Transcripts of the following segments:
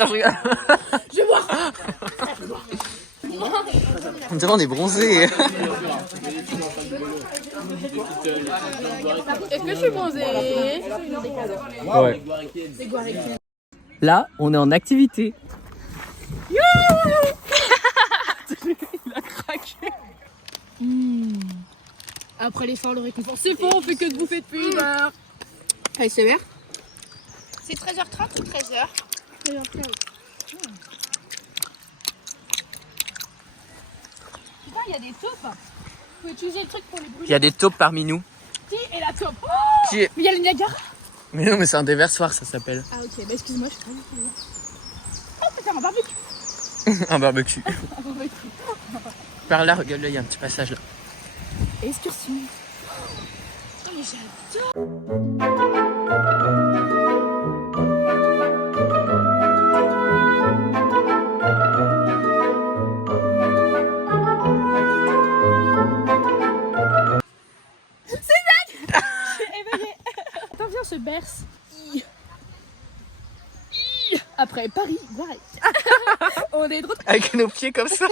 Je vais boire. On dirait on est bronzé. Est-ce que je suis bronzée? Ouais. Là, on est en activité. Il a craqué. Après l'effort, le réconfort. C'est faux, on fait que de bouffer depuis une heure. Allez, c'est vert. C'est 13h30 ou 13h? 13h15. Putain, il y a des taupes. Faut utiliser le truc pour les brûler. Il y a des taupes parmi nous. Qui est la taupe? Qui est... Mais il y a le Niagara. Mais non, mais c'est un déversoir, ça s'appelle. Ah ok, bah excuse-moi, je suis pas du tout. Oh, on peut faire un barbecue. Un barbecue. Un barbecue. Par là, regarde, là, il y a un petit passage là. Excursion. Oh, mais j'adore. Se berce. Après Paris, ouais. On est trop. Avec nos pieds comme ça.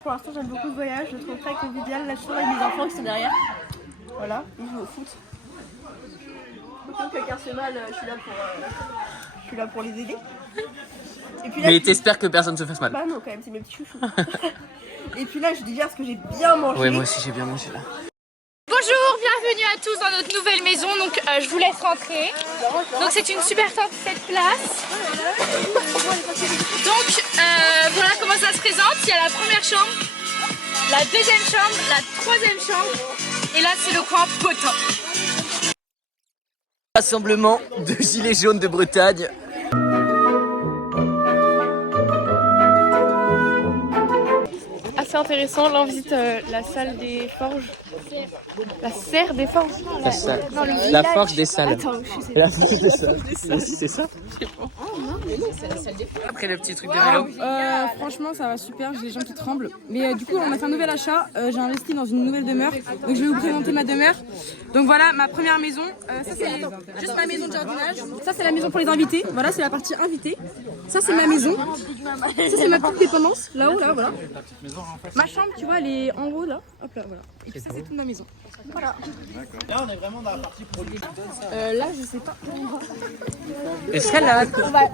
Pour l'instant, j'aime beaucoup ce voyage, je le trouve très convivial. Là, je suis avec mes enfants qui sont derrière. Voilà, ils jouent au foot. Quand quelqu'un se fait mal, je suis là pour les aider. Et puis là, Mais t'espères que personne se fasse mal. bah non, quand même, c'est mes petits chouchous. Et puis là, je digère ce que j'ai bien mangé. Ouais, moi aussi j'ai bien mangé là. Bonjour, bienvenue à tous dans notre nouvelle maison. Donc je vous laisse rentrer. Donc c'est une super tente cette place. Donc voilà comment ça se présente. Il y a la première chambre, la deuxième chambre, la troisième chambre. Et là c'est le coin potin. Rassemblement de gilets jaunes de Bretagne. Assez intéressant, là on visite la salle des forges. La serre des forges. La salle. Non, le La forge des salles. Attends, je sais. La forge des salles. C'est ça. Après le petit truc de vélo. Franchement ça va super, j'ai des gens qui tremblent. Mais du coup on a fait un nouvel achat, j'ai investi dans une nouvelle demeure. Donc je vais vous présenter ma demeure. Donc voilà ma première maison, ça c'est juste ma maison de jardinage. Ça c'est la maison pour les invités, voilà c'est la partie invitée. Ça c'est ma maison, ça c'est ma petite dépendance, là-haut, là voilà. Ma chambre tu vois elle est en haut là, hop là voilà. Et puis ça c'est toute ma maison. Voilà. Là on est vraiment dans la partie produit. Là je sais pas. Escalade. On va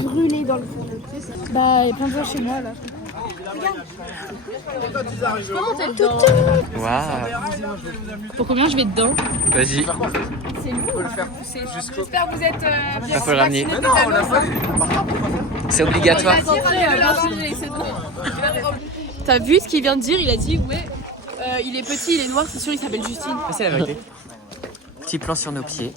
brûler dans le fond. Bah il y a plein de gens chez moi là. Waouh. Pour combien je vais dedans? Vas-y. C'est lourd. J'espère que vous êtes bien Faut le ramener. vaccinés. C'est obligatoire. T'as vu ce qu'il vient de dire? Il a dit ouais, il est petit, il est noir, c'est sûr il s'appelle Justine. C'est la vérité. Petit plan sur nos pieds.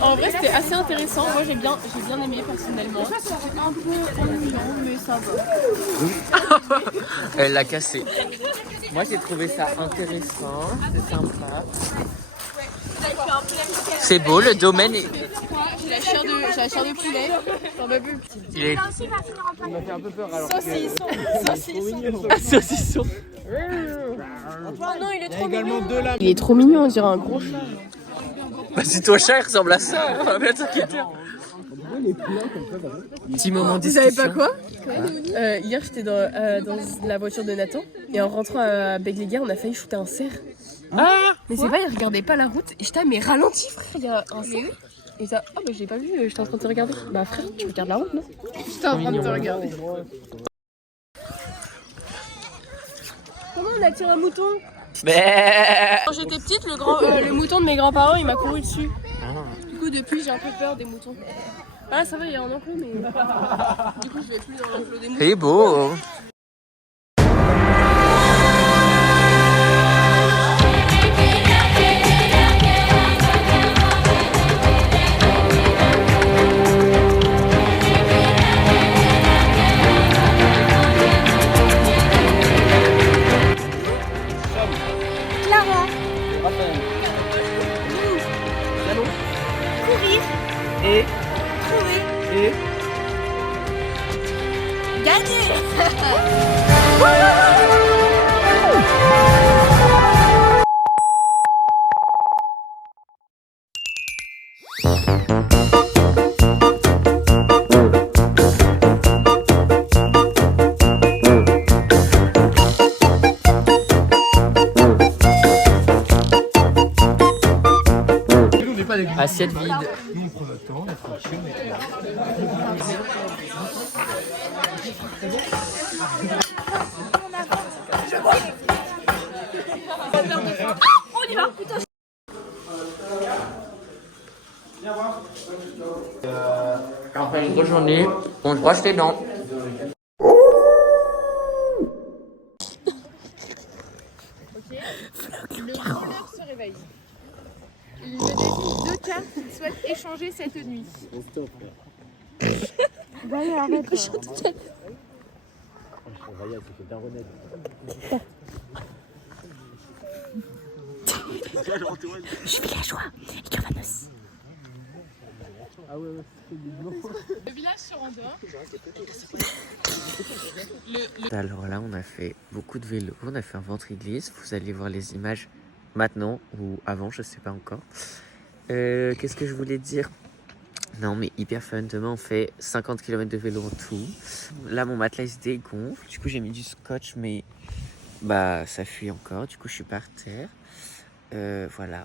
En vrai c'était assez intéressant, moi j'ai bien aimé personnellement. C'est un peu ennuyant mais ça va. Elle l'a cassé. Moi j'ai trouvé ça intéressant, c'est sympa. C'est beau, le domaine est... J'ai la chair de poulet, j'en veux plus. Il est... Il m'a fait un peu peur alors. Saucisson. Oh non il est Il y a également deux lames. Il est trop mignon, on dirait un gros chat. Bah si ton chat il ressemble à ça, on va mettre s'inquiéter. Petit moment de Vous savez discussion. pas quoi? Hier j'étais dans la voiture de Nathan et en rentrant à Begliga on a failli shooter un cerf. Ah. Mais c'est pas, il regardait pas la route et j'étais mais ralentis frère, il y a un cerf. Et ça, oh bah j'ai pas vu, j'étais en train de te regarder. Bah frère, tu regardes la route non? J'étais en train de te regarder. Comment on attire un mouton? Mais... Quand j'étais petite, le mouton de mes grands-parents il m'a couru dessus. Du coup depuis j'ai un peu peur des moutons. Ah ça va, il y a un enclos mais... Du coup je vais plus dans l'enclos des moutons. C'est beau. Et Gagné. Assiette vide. On y va, putain. Après une grosse journée, on se brosse les dents. Le voleur se réveille. Il me désigne 2 cartes qu'il souhaite échanger cette nuit. Le village se rendort. Alors là, on a fait beaucoup de vélo, on a fait un ventre-glisse. Vous allez voir les images maintenant ou avant, je sais pas encore. Qu'est-ce que je voulais dire? Non, mais hyper fun. Demain, on fait 50 km de vélo en tout. Là, mon matelas il se dégonfle. Du coup, j'ai mis du scotch, mais bah ça fuit encore. Du coup, je suis par terre. Voilà.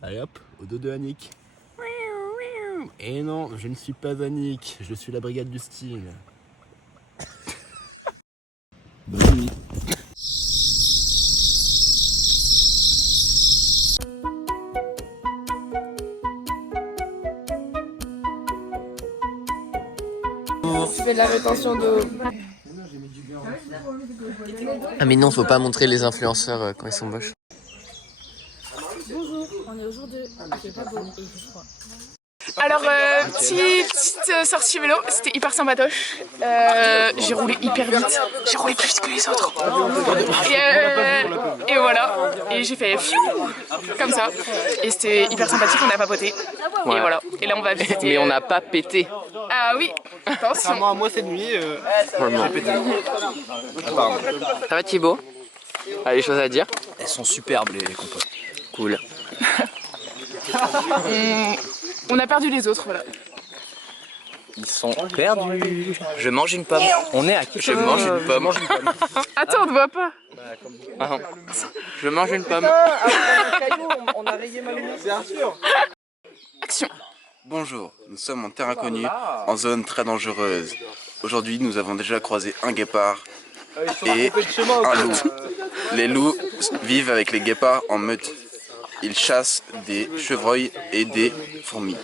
Allez hop, au dos de Annick. Et non, je ne suis pas Annick, je suis la brigade du style. Bonne nuit. Je fais de la rétention d'eau. Ah mais non, faut pas montrer les influenceurs quand ils sont moches. Bonjour, on est au jour 2. Il fait pas beau et il fait froid. Alors, petite sortie vélo, c'était hyper sympatoche. J'ai roulé hyper vite. J'ai roulé plus vite que les autres. Et voilà. Et j'ai fait fiou comme ça. Et c'était hyper sympathique, on a papoté. Ouais. Et voilà. Et là, on va visiter. Mais on n'a pas pété. Ah oui, attention. Moi cette nuit, Vraiment. j'ai pété. Ah, pardon. Ça va Thibaut? Ah, les choses à dire? Elles sont superbes les compotes. Cool. On a perdu les autres, voilà. Ils sont perdus. Je mange une pomme. On est à qui? Je mange une pomme. Attends, on ne voit pas. Ah, je mange une pomme. Action. Bonjour, nous sommes en terre inconnue, en zone très dangereuse. Aujourd'hui, nous avons déjà croisé un guépard et un loup. Les loups vivent avec les guépards en meute. Ils chassent des chevreuils et des fourmis.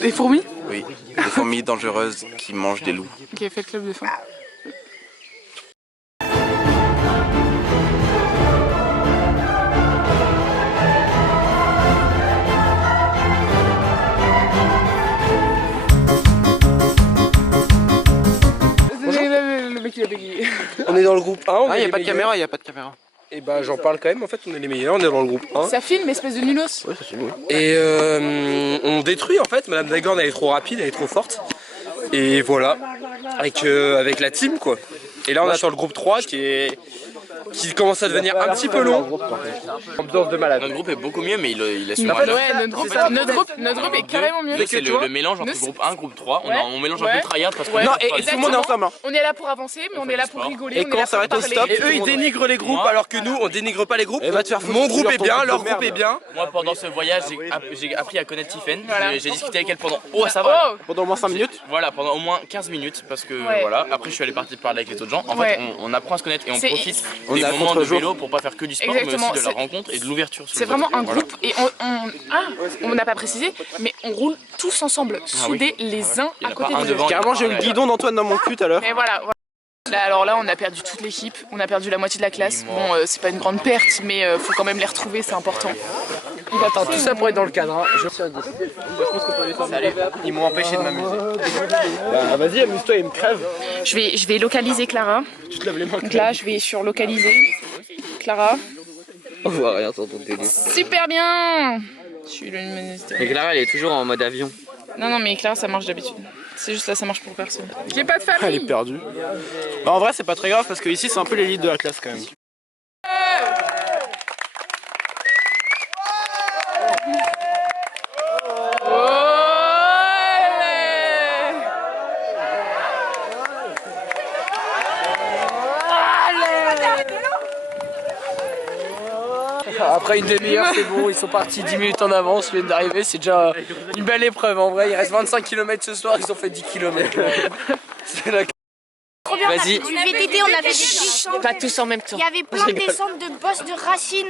Des fourmis? Oui, des fourmis dangereuses qui mangent des loups. Ok, fais le club de fin. Le mec il a bégayé. On est dans le groupe 1. Ah, il n'y a pas de caméra, il n'y a pas de caméra. Et bah j'en parle quand même, en fait on est les meilleurs, on est dans le groupe 1. Ça filme, espèce de nulos. Ouais, ça filme, oui. Et on détruit en fait, Madame Dagorn elle est trop rapide, elle est trop forte. Et voilà, avec la team quoi. Et là on attend le groupe 3 qui commence à devenir un petit peu long. Ambiance de malade. Notre groupe est beaucoup mieux, mais il assure. Ouais, notre groupe est carrément mieux. C'est le mélange entre groupe 1 groupe 3. On mélange un peu le tryhard parce que. Non, et tout le monde est ensemble. On est là pour avancer, mais on est là pour rigoler. Et quand ça va être au stop, et eux ils dénigrent les groupes alors que nous on dénigre pas les groupes. Mon groupe est bien, leur groupe est bien. Moi pendant ce voyage j'ai appris à connaître Tiffen. J'ai discuté avec elle pendant. Oh ça va. Pendant au moins 5 minutes. Voilà, pendant au moins 15 minutes parce que voilà. Après je suis allé partir parler avec les autres gens. En fait on apprend à se connaître et on profite des moments de vélo pour pas faire que du sport, mais aussi de la rencontre et de l'ouverture. C'est vraiment un groupe et on n'a pas précisé, mais on roule tous ensemble, soudés les uns à côté des autres. Carrément j'ai eu le guidon d'Antoine dans mon cul tout à l'heure. Mais voilà. Alors là on a perdu toute l'équipe, on a perdu la moitié de la classe. Bon c'est pas une grande perte, mais faut quand même les retrouver, c'est important. Attends, tout ça pour être dans le cadre. Salut. Ils m'ont empêché de m'amuser. Bah vas-y, amuse-toi, ils me crèvent. Je vais localiser Clara. Tu te laves les mains. Donc là je vais sur localiser. Clara. On voit rien sur ton télé. Super bien. Je suis le ministre. Mais Clara, elle est toujours en mode avion. Non mais Clara ça marche d'habitude. C'est juste là ça marche pour personne. J'ai pas de famille. Elle est perdue. Bah, en vrai c'est pas très grave parce que ici c'est un peu l'élite de la classe quand même. peu près une demi-heure, c'est bon. Ils sont partis 10 minutes en avance, ils viennent d'arriver. C'est déjà une belle épreuve en vrai. Il reste 25 km ce soir, ils ont fait 10 km. C'est la... Vas-y. Du VTT, on avait des Pas tous en même temps. Il y avait plein de descentes de bosses de racines.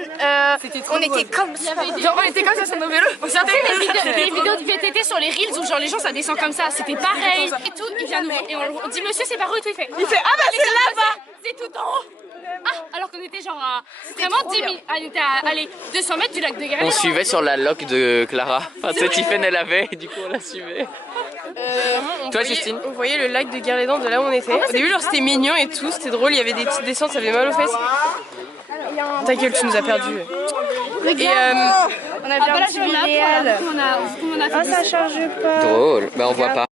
On était comme ça. On était comme ça sur nos vélos. Les vidéos de VTT sur les reels où genre les gens ça descend comme ça, c'était pareil. Et tout, il vient nous et on dit monsieur c'est par où et tout, il fait ah bah c'est là-bas, c'est tout en haut. Ah, alors qu'on était genre à vraiment 10 minutes, on était à allez, 200 mètres du lac de Garenne. On suivait sur la loc de Clara. Enfin, cette Tiffen elle avait, et du coup on la suivait. Toi Justine? On voyait le lac de Guerlédan de là où on était. Au début genre c'était mignon et tout, c'était drôle, il y avait des petites descentes, ça faisait mal aux fesses. Ta gueule, tu nous as perdus. Et On avait un petit idéal. Ah, ça charge pas. Drôle, bah on voit pas.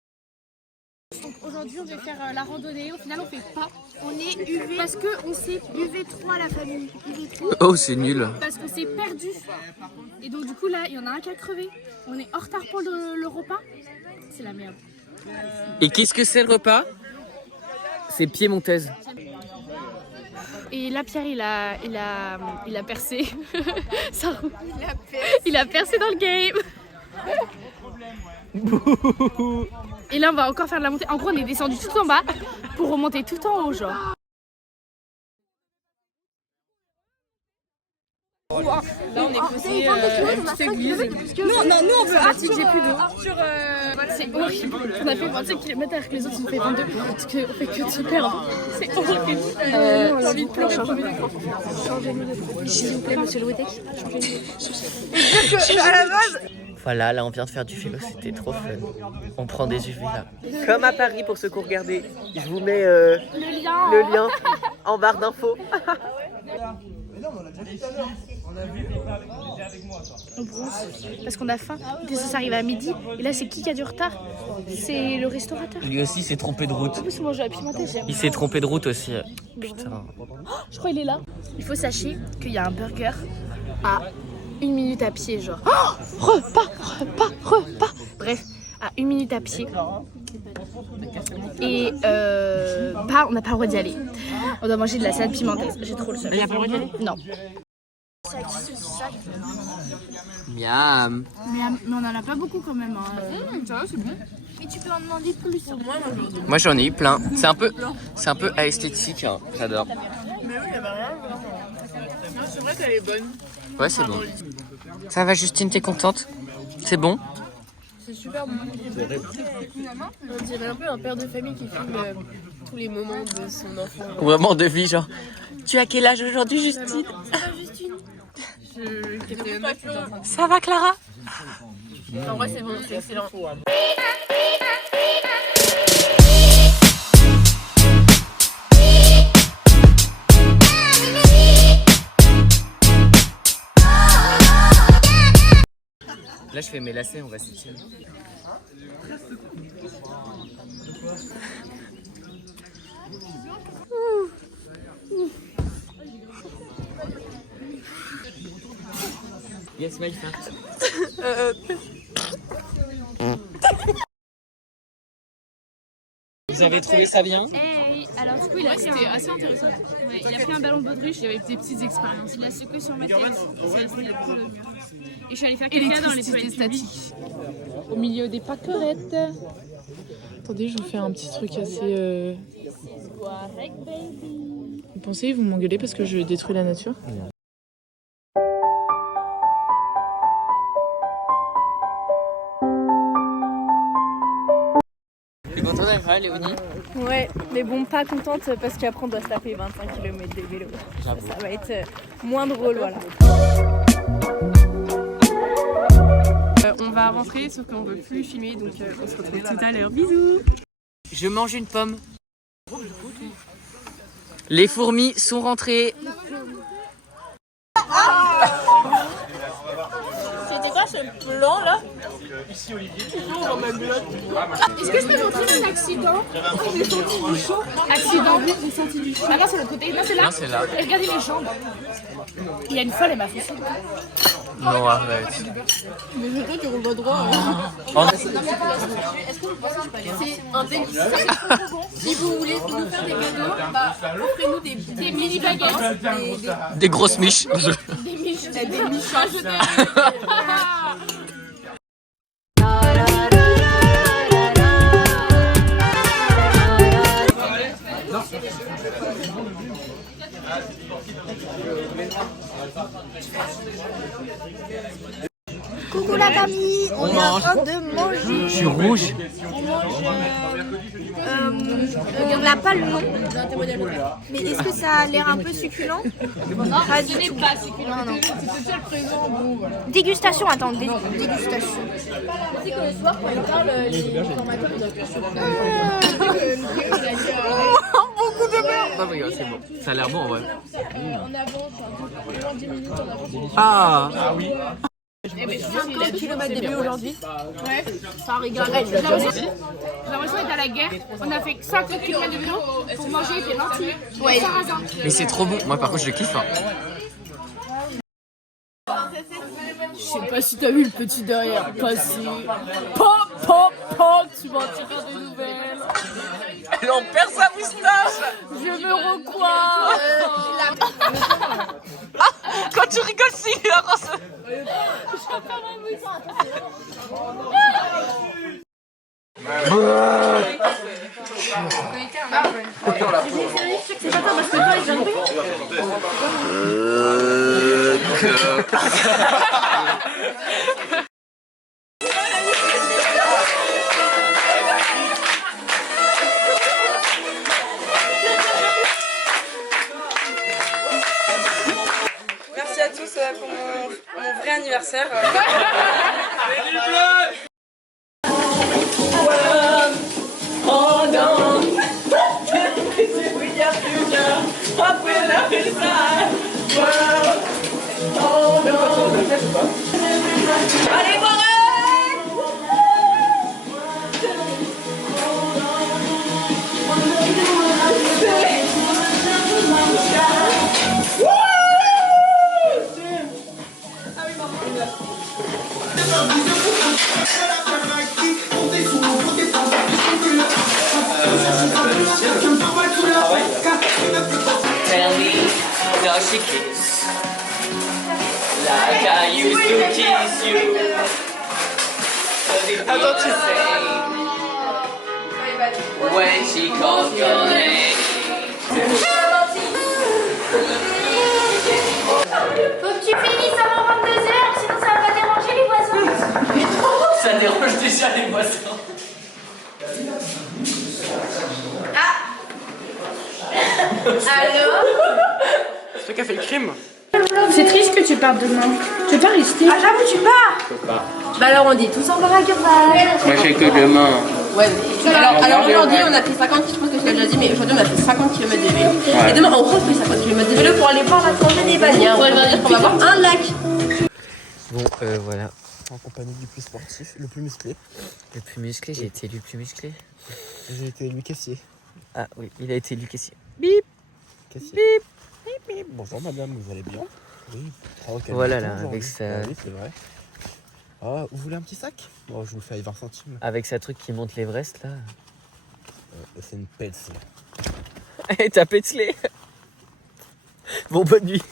Aujourd'hui on devait faire la randonnée, au final on fait pas. On est UV. Parce qu'on s'est UV3 la famille. UV3. Oh c'est nul. parce qu'on s'est perdu. Et donc du coup là, il y en a un qui a crevé. On est en retard pour le repas. C'est la merde. Et qu'est-ce que c'est le repas? C'est piémontaise. Et là Pierre il a percé. Ça roule. Il a percé dans le game. Et là on va encore faire de la montée. En gros on est descendu tout en bas pour remonter tout en haut genre. là on est posé à une petite église. Nous on veut article, j'ai plus d'eau. C'est horrible. On a fait 25 km alors que les autres ont fait 22 parce qu'on fait que de se perdre. C'est horrible. J'ai envie de pleurer. S'il vous plaît monsieur le Wedek, changez-nous. À la base. Voilà, là on vient de faire du vélo, c'était trop fun. On prend des UV là. Comme à Paris pour ceux qui ont regardé, je vous mets le lien en barre d'infos. On bronze parce qu'on a faim. Ça arrive à midi et là c'est qui a du retard? C'est le restaurateur. Lui aussi s'est trompé de route. En plus on mange à pimenter. Il s'est trompé de route aussi. Putain. Je crois qu'il est là. Il faut sachez qu'il y a un burger à 1 minute à pied genre. Repas. Bref, à 1 minute à pied. Et on n'a pas le droit d'y aller. On doit manger de la salade pimentaise. J'ai trop le seum. Il n'y a pas le droit d'y aller? Non. Miam. Mais on en a pas beaucoup quand même. Ça va, c'est bon. Mais tu peux en demander plus. Moi j'en ai eu plein. C'est un peu esthétique, hein. J'adore. Mais oui, il y avait rien. C'est vrai qu'elle est bonne. Ouais, c'est bon. Ça va Justine, t'es contente? C'est bon? C'est super bon. On dirait un peu un père de famille qui filme tous les moments de son enfant. Vraiment de vie, genre. Tu as quel âge aujourd'hui, Justine? Ça va, Clara? En vrai, c'est bon, c'est excellent. Là, je fais mes lacets, on va s'étirer. Yes, my fart. Vous avez trouvé ça bien? Alors du coup c'était assez intéressant. Ouais, il a pris un ballon de baudruche, il y avait des petites expériences. Il l'a secoué sur ma tête, c'est resté sur le mur. Et je suis allée faire caca dans les toilettes statiques. Au milieu des pâquerettes. Attendez, je vous fais un petit truc assez... Vous pensez, vous m'engueulez parce que je détruis la nature? T'es contente d'être là, Léonie? Ouais, mais bon, pas contente parce qu'après on doit se taper 25 km de vélo. Ça va être moins drôle, voilà. On va rentrer, sauf qu'on veut plus filmer, donc on se retrouve tout à l'heure. Bisous! Je mange une pomme. Les fourmis sont rentrées. C'était quoi ce plan là? Est-ce que je peux montrer mon accident? J'ai senti du chaud. Accident, j'ai senti du chaud. Ah non, c'est l'autre côté. Non, c'est là. Non, c'est là. Et regardez mes jambes. Il y a une folle, elle m'a fait ça. Non, arrête. Mais je crois qu'on roule pas droit. C'est un délice. Si vous voulez nous faire des cadeaux, offrez-nous des mini baguettes. Des grosses miches. Des miches. Des miches. Coucou la famille, on est en train de manger. Je suis rouge. On n'a pas le nom. Mais est-ce que ça a l'air un peu succulent? Pas du tout. Non, non. Dégustation, attends, dégustation. Tu sais que le soir, quand ils parlent, les formateurs, ils Beaucoup de beurre. Non, mais c'est bon. Ça a l'air bon en vrai. en avance, genre 10 minutes en avance. Ah oui. 50 km de vélo aujourd'hui. Ouais, ça rigole. J'ai l'impression d'être à la guerre. On a fait 50 km de vélo pour manger des lentilles. Ouais. Sarrasin. mais c'est trop bon. Moi par contre je le kiffe. Hein. Je sais pas si t'as vu le petit derrière passer. Pop, pop, pop, tu vas en tirer des nouvelles. Elle en perd sa moustache. Je me recois. Quand tu rigoles, c'est la race. Merci à tous pour mon vrai anniversaire. Allez, voir. Tell me, does she kiss like I used to kiss you? Attends, tu sais when she calls your name. Faut que tu finisses avant 22h, sinon ça va déranger les voisins. Ça dérange déjà les voisins. Allô? C'est toi qui as fait le crime. C'est triste que tu partes demain. Tu veux pas rester? Ah, j'avoue, tu pars? Bah alors on dit tous au revoir à Gurbal. Moi j'ai que demain. Ouais, alors aujourd'hui on a fait 50, je pense que je l'ai déjà dit, mais aujourd'hui on a fait 50 km de vélo. Et demain on refait 50 km de vélo pour aller voir la plongée des Bagnards. On va dire qu'on va voir un lac. Bon, voilà. En compagnie du plus sportif, le plus musclé. Le plus musclé, j'ai été élu plus musclé. J'ai été élu caissier. Ah oui, il a été élu caissier. Caissier. Bip. Bip, bip. Bonjour madame, vous allez bien? Oui. Oh, Voilà là, avec sa... oui, c'est vrai. Ah, vous voulez un petit sac? Bon, je vous le fais avec 20 centimes. Avec sa truc qui monte l'Everest là. C'est une pelse. Et t'as pételé. Bon, bonne nuit.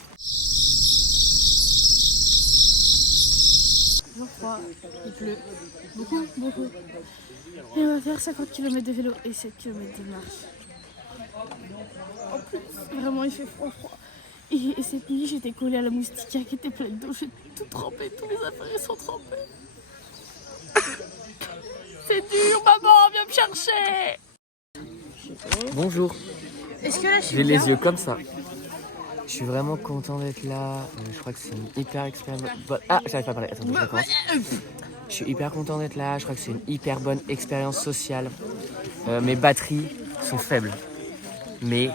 Jour 3, il pleut. Beaucoup, beaucoup. Et on va faire 50 km de vélo et 7 km de marche. En plus, vraiment il fait froid. Et cette nuit j'étais collée à la moustiquaire qui était pleine d'eau. J'ai tout trempé, tous les appareils sont trempés. C'est dur, maman, viens me chercher. Bonjour. Est-ce que là je suis J'ai bien? les yeux comme ça. Je suis vraiment content d'être là. Je crois que c'est une hyper expérience. Ah, j'arrive pas à parler. Attends, je recommence. Je suis hyper content d'être là. Je crois que c'est une hyper bonne expérience sociale. Mes batteries sont faibles. Mais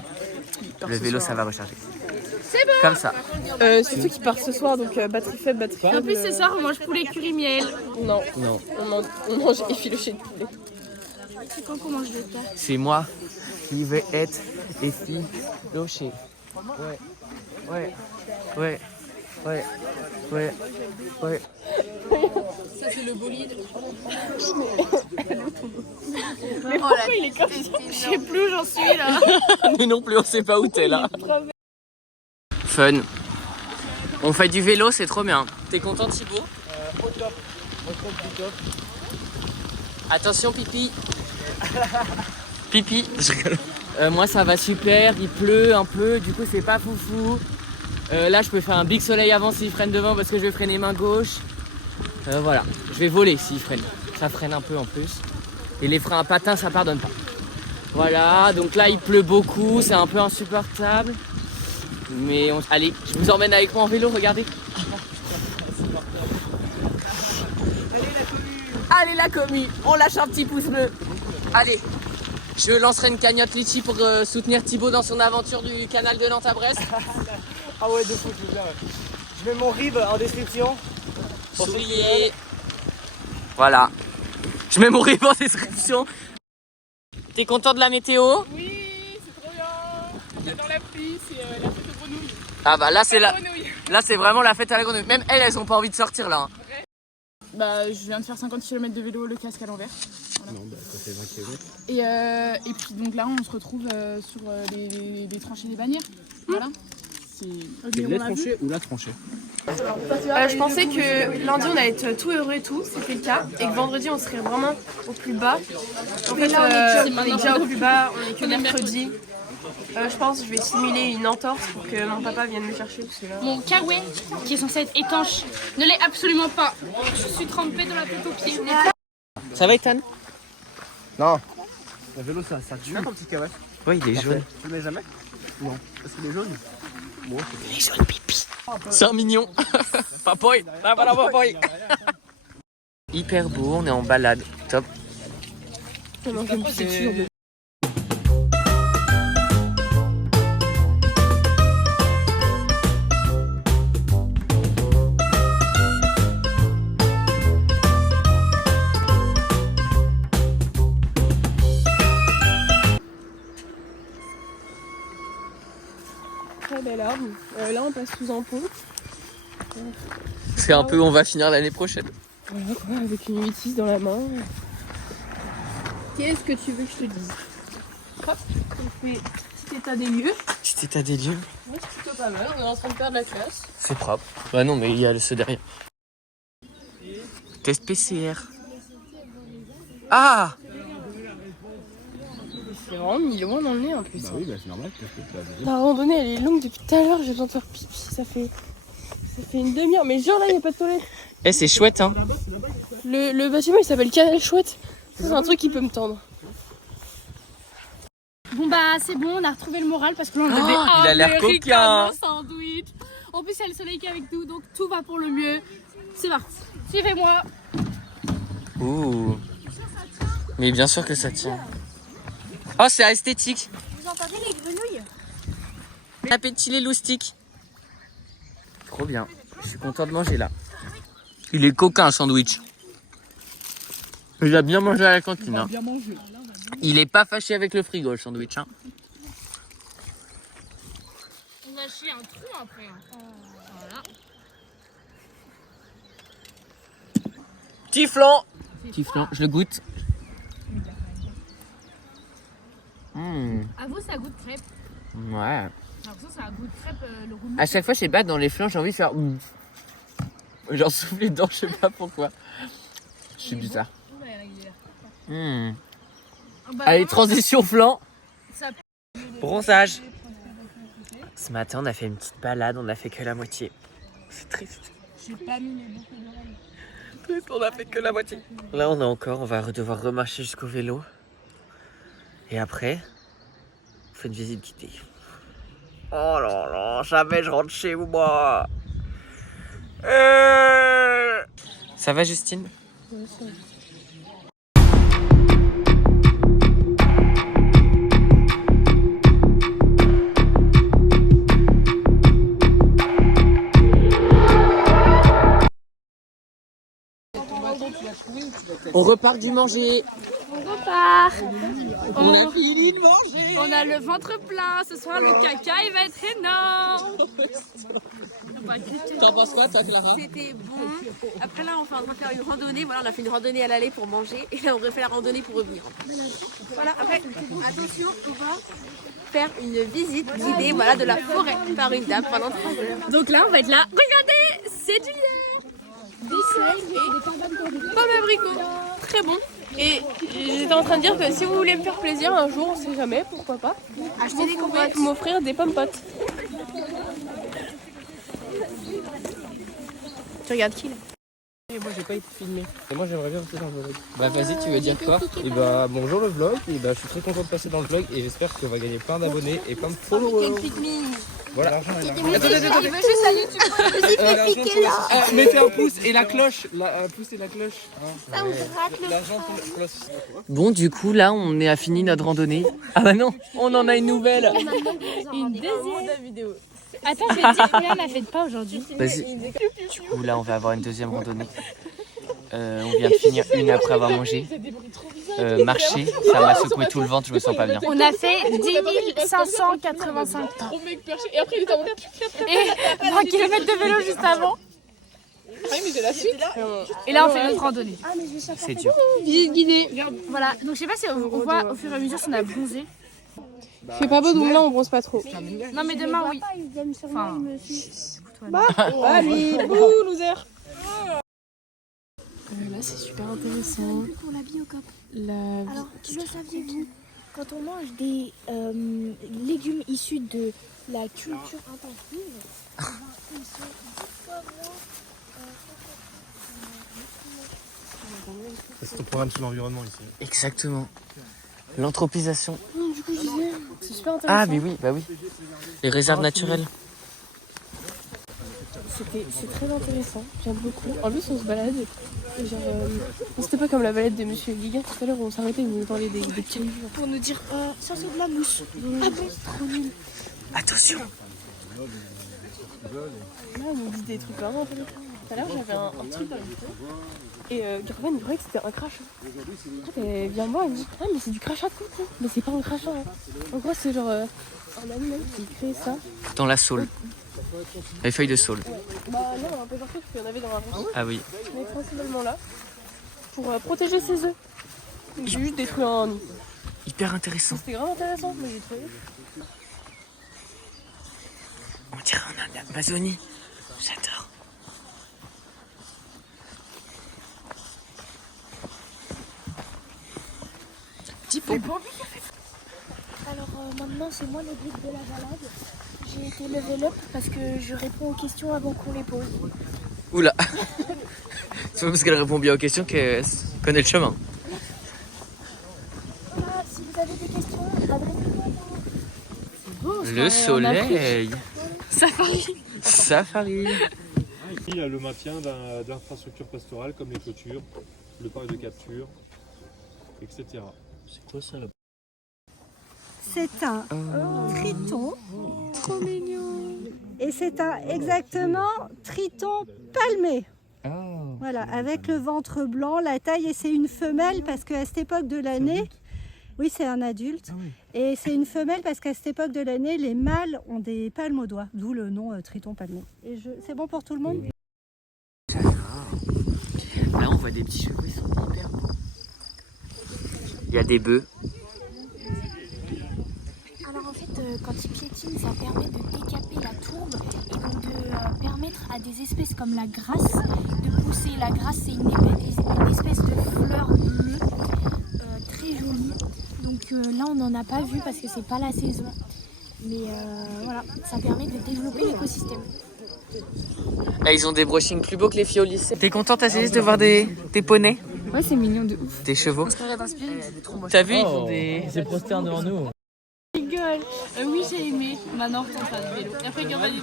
le vélo, ça va recharger. C'est bon. Comme ça. C'est toi qui pars ce soir, donc batterie faible, batterie faible. En plus ce soir on mange poulet curry miel. Non, Non. on mange effiloché de poulet. C'est quand qu'on mange de ça? C'est moi qui vais être effiloché. Ouais. Ouais. Ouais. Ouais. Ouais. Ouais. Ça, c'est le bolide. Mais pourquoi il est comme ça? Je sais plus où j'en suis là. Nous non plus, on sait pas où t'es là. Fun. On fait du vélo, c'est trop bien. T'es content, Thibaut? Au top. Au top du top. Attention, pipi. Pipi. Moi, ça va super. Il pleut un peu, du coup, c'est pas foufou. Là, je peux faire un big soleil avant s'il freine devant parce que je vais freiner main gauche. Voilà, je vais voler s'il freine. Ça freine un peu en plus. Et les freins à patins, ça pardonne pas. Voilà, donc là, il pleut beaucoup, c'est un peu insupportable. Mais allez, je vous emmène avec moi en vélo, regardez. Allez la commu, on lâche un petit pouce bleu. Allez, je lancerai une cagnotte litchi pour soutenir Thibaut dans son aventure du canal de Nantes à Brest. Ah ouais, de fou, je veux bien. Je mets mon rib en description. Souriez. Voilà. Je mets mon rib en description. T'es content de la météo? Oui, c'est trop bien. J'adore la pluie, c'est la fête aux grenouilles. Ah bah là c'est vraiment la fête à la grenouille. Même elles ont pas envie de sortir là. Hein. Bah, je viens de faire 50 km de vélo, le casque à l'envers. Voilà. Non, bah ça fait 20 km. Et puis donc là, on se retrouve sur les tranchées des bannières. Voilà. C'est les tranchées ou la tranchée? Je pensais que lundi on allait être tout heureux et tout, c'était le cas, et que vendredi on serait vraiment au plus bas. En fait, on est déjà au plus bas, on est que mercredi. Je pense que je vais simuler une entorse pour que mon papa vienne me chercher parce que là... Mon kawaii, qui est censé être étanche, ne l'est absolument pas. Je suis trempée dans la tête aux pieds. Ça va Ethan? Non. Le vélo, ça tue. Ton petit kawaii. Ouais, il est jaune. Tu le mets jamais? Non. Parce qu'il est jaune. Bon, il est jaune pipi. C'est un mignon. Papoy. Ah voilà papoy. Hyper beau, on est en balade. Top. Très belle arme. Là on passe sous un pont. C'est un peu on va finir l'année prochaine. Voilà quoi, avec une 8-6 dans la main. Qu'est-ce que tu veux que je te dise? Hop, on fait petit état des lieux. Petit état des lieux. Ouais, c'est plutôt pas mal, on est en train de perdre la classe. C'est propre. Bah non mais il y a ceux derrière. Test PCR. Ah! C'est vraiment mis loin dans le nez en plus. Bah oui, bah c'est normal. La randonnée elle est longue depuis tout à l'heure, j'ai besoin de faire pipi, ça fait une demi-heure. Mais genre là il n'y a pas de toilette. Eh c'est chouette hein. Le bâtiment il s'appelle Canal Chouette. C'est un truc qui peut me tendre. Bon bah c'est bon, on a retrouvé le moral parce que là on avait il a l'air coquin. Sandwich. En plus il y a le soleil qui est avec nous donc tout va pour le mieux. C'est parti, suivez-moi. Ouh. Mais bien sûr que ça tient. Oh c'est esthétique. Vous entendez les grenouilles? Appétit les loustiques. Trop bien. Je suis content de manger là. Il est coquin un sandwich. Il a bien mangé à la cantine. Hein. Il est pas fâché avec le frigo le sandwich. Hein. On va chier un trou après. Voilà. Petit flan. Petit flan, je le goûte. À vous ça goûte crêpe. Ouais. J'ai l'impression que ça a un goût de crêpe le roux. À chaque fois, je sais pas, dans les flans, j'ai envie de faire. Genre souffler dedans, je sais pas pourquoi. Je suis bizarre. Allez, transition flan. Bronzage. Ce matin, on a fait une petite balade, on a fait que la moitié. C'est triste. J'ai pas mis les boucles d'oreilles. Triste, on a fait que la moitié. Là, on va devoir remarcher jusqu'au vélo. Et après, on fait une visite guidée. Oh là là, jamais je rentre chez moi. Ça va, Justine? Ouais, ça va. On repart du manger. On repart. On a fini de manger. On a le ventre plein. Ce soir, le caca, il va être énorme. T'en penses quoi, toi, Clara? C'était bon. Après là, on est en train de faire une randonnée. Voilà, on a fait une randonnée à l'aller pour manger. Et là, on refait la randonnée pour revenir. Voilà, après, attention, on va faire une visite guidée voilà, de la forêt par une dame pendant 3 heures. Donc là, on va être là. Regardez, c'est du lait. Pomme abricot, très bon. Et j'étais en train de dire que si vous voulez me faire plaisir un jour, on sait jamais, pourquoi pas, Acheter des compotes. m'offrir des pommes potes. Tu regardes qui là? Et moi j'ai pas été filmé. Et moi j'aimerais bien rester dans le vlog. Bah vas-y, tu veux dire quoi? Et bah bonjour le vlog, et bah je suis très content de passer dans le vlog et j'espère qu'on va gagner plein d'abonnés et plein de followers. Voilà. Attends. Il veut juste la YouTube. Mettez un pouce et la cloche. Un pouce et la cloche. Ça vous rate le L'argent pour la cloche. Bon, du coup, là, on a fini notre randonnée. Ah bah non, on en a une nouvelle. Une deuxième vidéo. Attends, je vais te dire combien on a fait de pas aujourd'hui. Vas-y. Du coup, là, on va avoir une deuxième randonnée. On vient de finir une après avoir mangé. Marcher, ça m'a secoué tout le ventre, je me sens pas bien. On a fait 10 585 pas. Et après, il était en Et 20 km de vélo juste avant. Et là, on fait notre randonnée. C'est dur. Visite guidée. Voilà. Donc, je sais pas si on voit au fur et à mesure si on a bronzé. Il fait pas beau donc là on bronze pas trop. Non, mais demain, oui. Enfin, Allez, bouh, loser. Là c'est super intéressant. Pour la biocop. La Alors, le saviez-vous? Quand on mange des légumes issus de la culture intensive, ils sont 10 fois moins... C'est ton programme sur l'environnement ici. Exactement. L'anthropisation. Du coup je disais, c'est super intéressant. Ah, mais oui, bah oui. Les réserves naturelles. C'est très intéressant, j'aime beaucoup. En plus on se balade, et genre, c'était pas comme la balade de Monsieur Liga tout à l'heure où on s'arrêtait et vous nous parliez des petits livres. Pour nous dire, ça c'est de la mousse. Ah bon, trop nul. Attention. Là on nous dit des trucs vraiment intéressants. Tout à l'heure j'avais un truc dans la vidéo et Garvan il croyait que c'était un crachat. Après elle vient me voir, elle me dit ah mais c'est du crachat de coucou. Mais c'est pas un crachat. Hein. En gros c'est genre un animal qui crée ça. Dans la saule. Les feuilles de saule. Bah non un peu partout parce qu'il y en avait dans la Russie. Ah oui. Mais principalement là. Pour protéger ses œufs. J'ai juste détruit un nid. Hyper intéressant. C'était grave intéressant mais j'ai trouvé. On dirait en Amazonie. J'adore. Alors maintenant c'est moi le guide de la balade. J'ai été level up parce que je réponds aux questions avant qu'on les pose. Oula. C'est pas parce qu'elle répond bien aux questions qu'elle connaît le chemin. Voilà, si vous avez des questions, adressez-moi. Le soleil. Safari. Il y a le maintien d'infrastructures pastorales comme les clôtures, le parc de capture, etc. C'est quoi ça là? C'est un triton. Trop mignon. Et c'est un exactement triton palmé. Voilà, avec le ventre blanc, la taille, et c'est une femelle parce qu'à cette époque de l'année, oui c'est un adulte, et c'est une femelle parce qu'à cette époque de l'année, les mâles ont des palmes aux doigts, d'où le nom triton palmé. Et c'est bon pour tout le monde? Là on voit des petits chevaux, ils sont hyper beaux. Il y a des bœufs. Alors en fait, quand ils piétinent, ça permet de décaper la tourbe et donc de permettre à des espèces comme la grasse de pousser. La grasse, c'est une espèce de fleur bleue très jolie. Donc là, on n'en a pas vu parce que c'est pas la saison. Mais voilà, ça permet de développer l'écosystème. Là, ils ont des brushings plus beaux que les filles au lycée. T'es contente, Céline, de voir des poneys? Ouais, c'est mignon de ouf. Des chevaux. T'as vu, ils font des... Ils se prosternent devant nous. Je rigole. Oui, j'ai aimé. Maintenant, on fait de vélo. Et après, il y aura du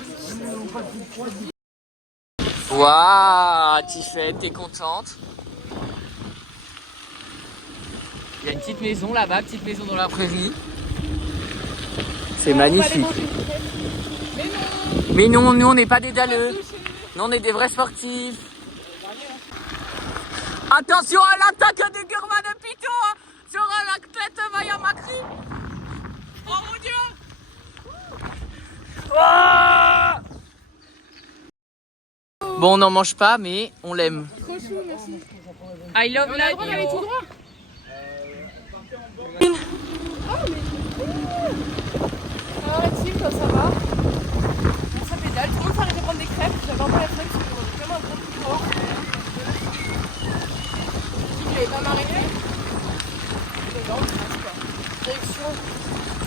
Waouh, Tiffany, t'es contente? Il y a une petite maison là-bas, petite maison dans la prairie. C'est magnifique. Mais non, nous on n'est pas des dalleux. Nous on est des vrais sportifs. Attention à l'attaque de Gurman Pito sur l'athlète Maya Makri. Oh mon Dieu. Bon, on n'en mange pas, mais on l'aime. Trop chou, merci. I love On a le droit d'aller tout droit. Alors la team, ça va. Ça pédale, tout le monde s'arrête de prendre des crêpes. J'avais un peu la flemme parce qu'on est vraiment un gros coup fort. Je n'avais pas m'arrêter. Dedans, on passe quoi. Direction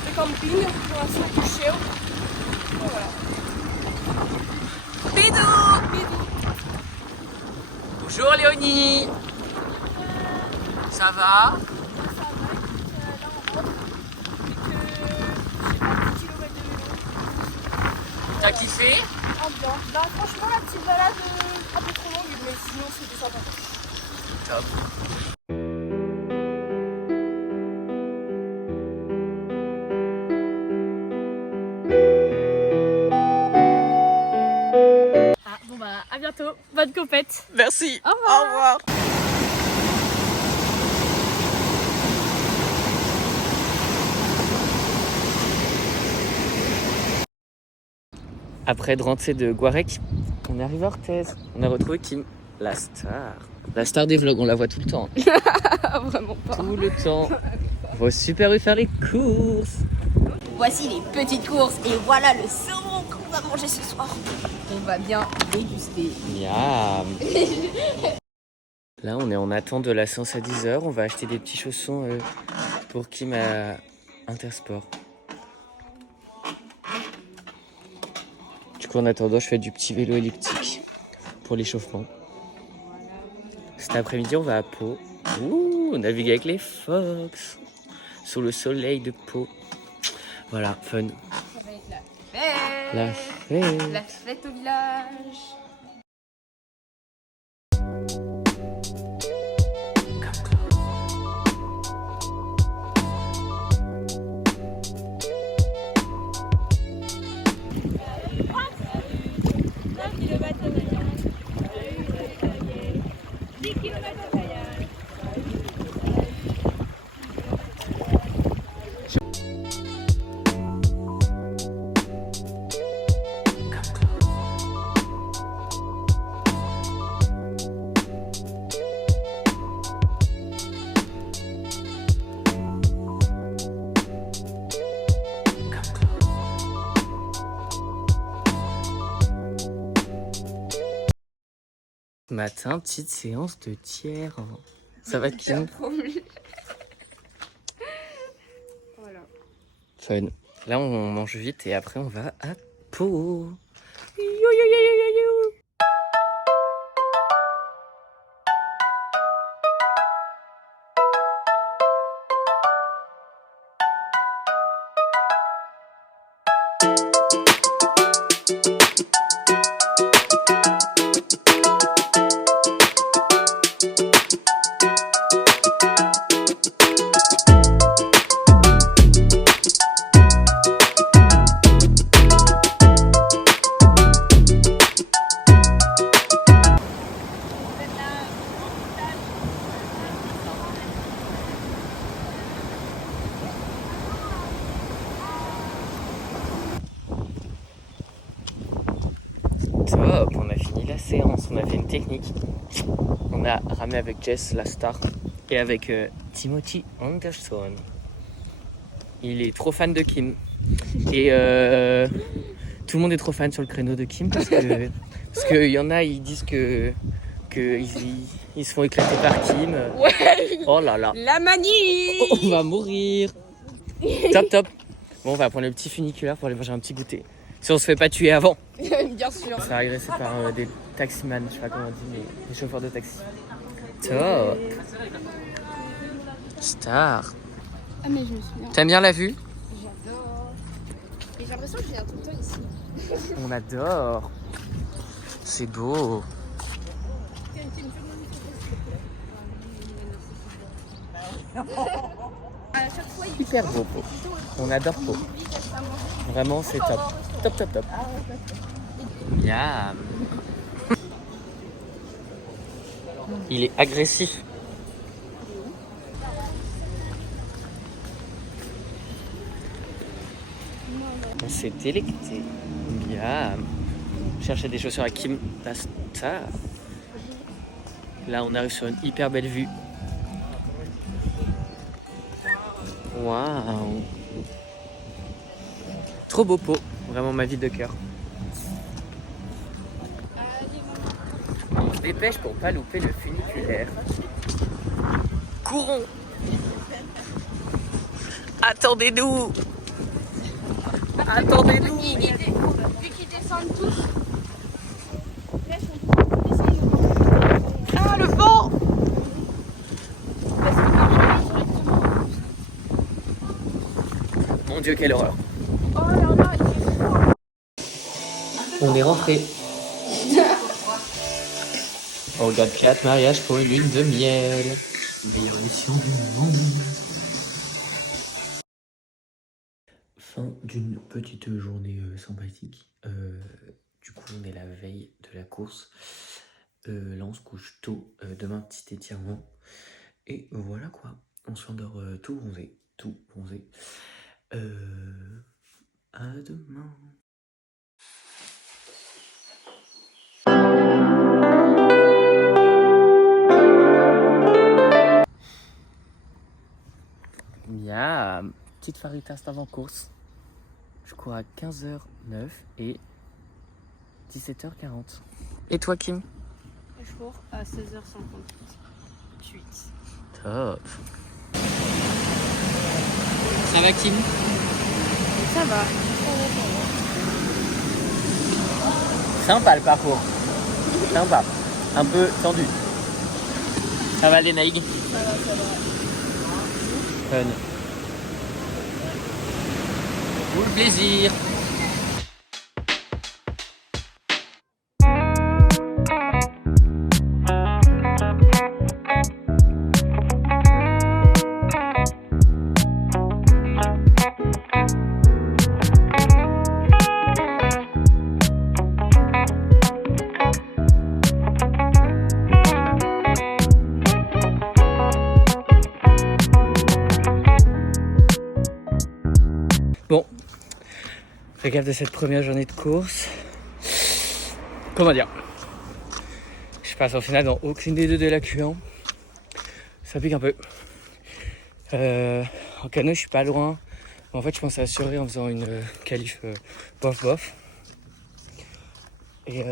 le camping pour un sac du chien. Voilà. Bidou. Bonjour Léonie. Ça va? T'as kiffé? Ambiant. Bah, franchement, la petite balade un peu trop longue, mais sinon c'était sympa. Top. Ah, bon bah, à bientôt. Bonne compète. Merci. Au revoir. Au revoir. Après de rentrer de Guarec, on est arrivé à Orthez. On a retrouvé Kim, la star. La star des vlogs, on la voit tout le temps. Vraiment pas. Tout le temps. Faut super lui faire les courses. Voici les petites courses et voilà le saumon qu'on va manger ce soir. On va bien déguster. Miam. Là, on est en attente de la séance à 10h. On va acheter des petits chaussons pour Kim à Intersport. Du coup, en attendant, je fais du petit vélo elliptique pour l'échauffement. Cet après-midi, on va à Pau. Ouh, on navigue avec les phoques sous le soleil de Pau. Voilà, fun. Ça va être la fête. La fête. La fête au village. Ce matin, petite séance de tiers. Ça va, Kim? Voilà. Fun. Là, on mange vite et après, on va à Pau. Top, on a fini la séance, on a fait une technique. On a ramé avec Jess, la star, et avec Timothy Anderson. Il est trop fan de Kim. Et tout le monde est trop fan sur le créneau de Kim parce que y en a, ils disent que ils se font éclater par Kim. Ouais. Oh là là. La manie. On va mourir. Top, top. Bon, on va prendre le petit funiculaire pour aller manger un petit goûter. Si on se fait pas tuer avant. Bien sûr. Ça va agresser par des taximans, je sais pas comment on dit, mais des chauffeurs de taxi. Top. Star. Ah, mais je me souviens. T'aimes bien la vue? J'adore. Et j'ai l'impression que je viens tout le temps ici. On adore. C'est beau. Super beau Pau. On adore Pau. Vraiment, c'est top. Top, top, top. Miam. Il est agressif. s'est délecté. Miam. Chercher des chaussures à Kim. Basta. Là, on arrive sur une hyper belle vue. Waouh. Trop beau pot. Vraiment ma ville de cœur. On se dépêche pour pas louper le funiculaire. Courons. Attendez-nous. Attendez-nous. Vu qu'ils descendent tous. Ah, le vent! Mon Dieu, quelle horreur. Oh là là, il fait froid. On est rentré. On regarde 4 mariages pour une lune de miel. Meilleure mission du monde. Fin d'une petite journée sympathique. Du coup, on est la veille de la course. Là, on se couche tôt. Demain, petit étirement. Et voilà quoi. On s'endort tout bronzé. Tout bronzé. À demain. Miam. Petite faritas avant course. Je cours à 15h09 et 17h40. Et toi, Kim? Je cours à 16h58. Top. Ça va, Kim? Ça va. Sympa le parcours. Sympa. Un peu tendu. Ça va, les Naïg? Ça va. Fun. Tout le plaisir. Bon, récap de cette première journée de course. Comment dire? Je passe en finale dans aucune des deux de la Q1. Ça pique un peu. En canot, je suis pas loin. En fait, je pense assurer en faisant une qualif bof. Et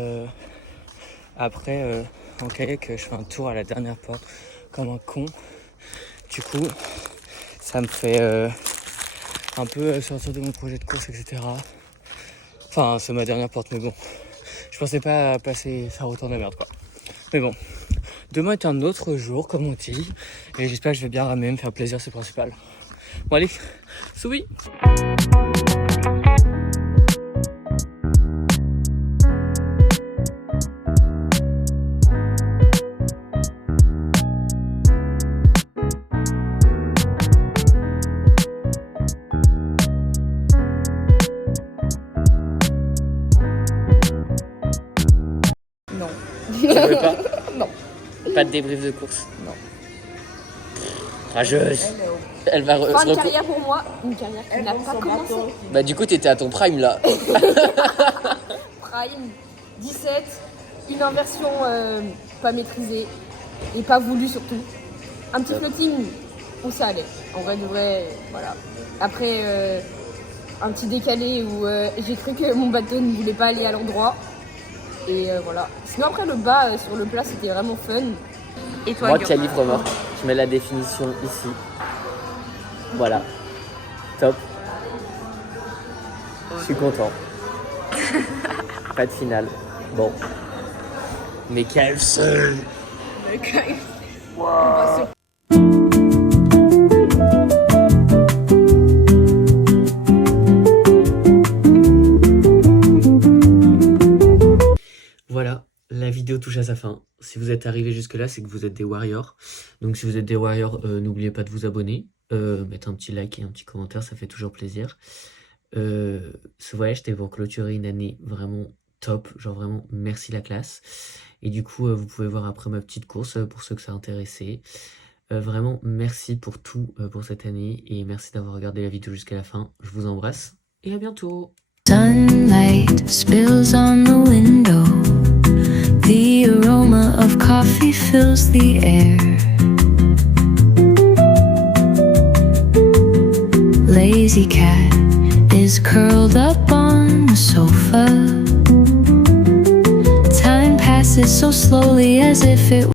après, en kayak, je fais un tour à la dernière porte comme un con. Du coup, ça me fait un peu sortir de mon projet de course, etc. Enfin, c'est ma dernière porte, mais bon. Je pensais pas passer ça autant de merde, quoi. Mais bon, demain est un autre jour, comme on dit. Et j'espère que je vais bien ramer, me faire plaisir, c'est le principal. Bon, allez, souris! Non. Tu veux pas? Non. Pas de débrief de course? Non. Rageuse! Elle va Fin de carrière pour moi, une carrière qui n'a pas commencé. Bah du coup t'étais à ton prime là. Prime, 17, une inversion pas maîtrisée et pas voulue surtout. Un petit floating, où ça allait. En vrai de vrai, voilà. Après, un petit décalé où j'ai cru que mon bateau ne voulait pas aller à l'endroit. Et voilà. Sinon après le bas sur le plat c'était vraiment fun. Et toi, Moi qualif remorque, je mets la définition ici. Voilà. Top. Je suis content. Pas de finale. Bon. Mais KFC. Wow. Voilà, la vidéo touche à sa fin. Si vous êtes arrivé jusque là, c'est que vous êtes des warriors. Donc si vous êtes des warriors, n'oubliez pas de vous abonner, mettre un petit like et un petit commentaire, ça fait toujours plaisir. Ce voyage, c'était pour clôturer une année vraiment top, genre vraiment merci la classe. Et du coup, vous pouvez voir après ma petite course pour ceux que ça a intéressé. Vraiment merci pour tout pour cette année et merci d'avoir regardé la vidéo jusqu'à la fin. Je vous embrasse et à bientôt. Sunlight spills on the window. The aroma of coffee fills the air. Lazy cat is curled up on the sofa. Time passes so slowly as if it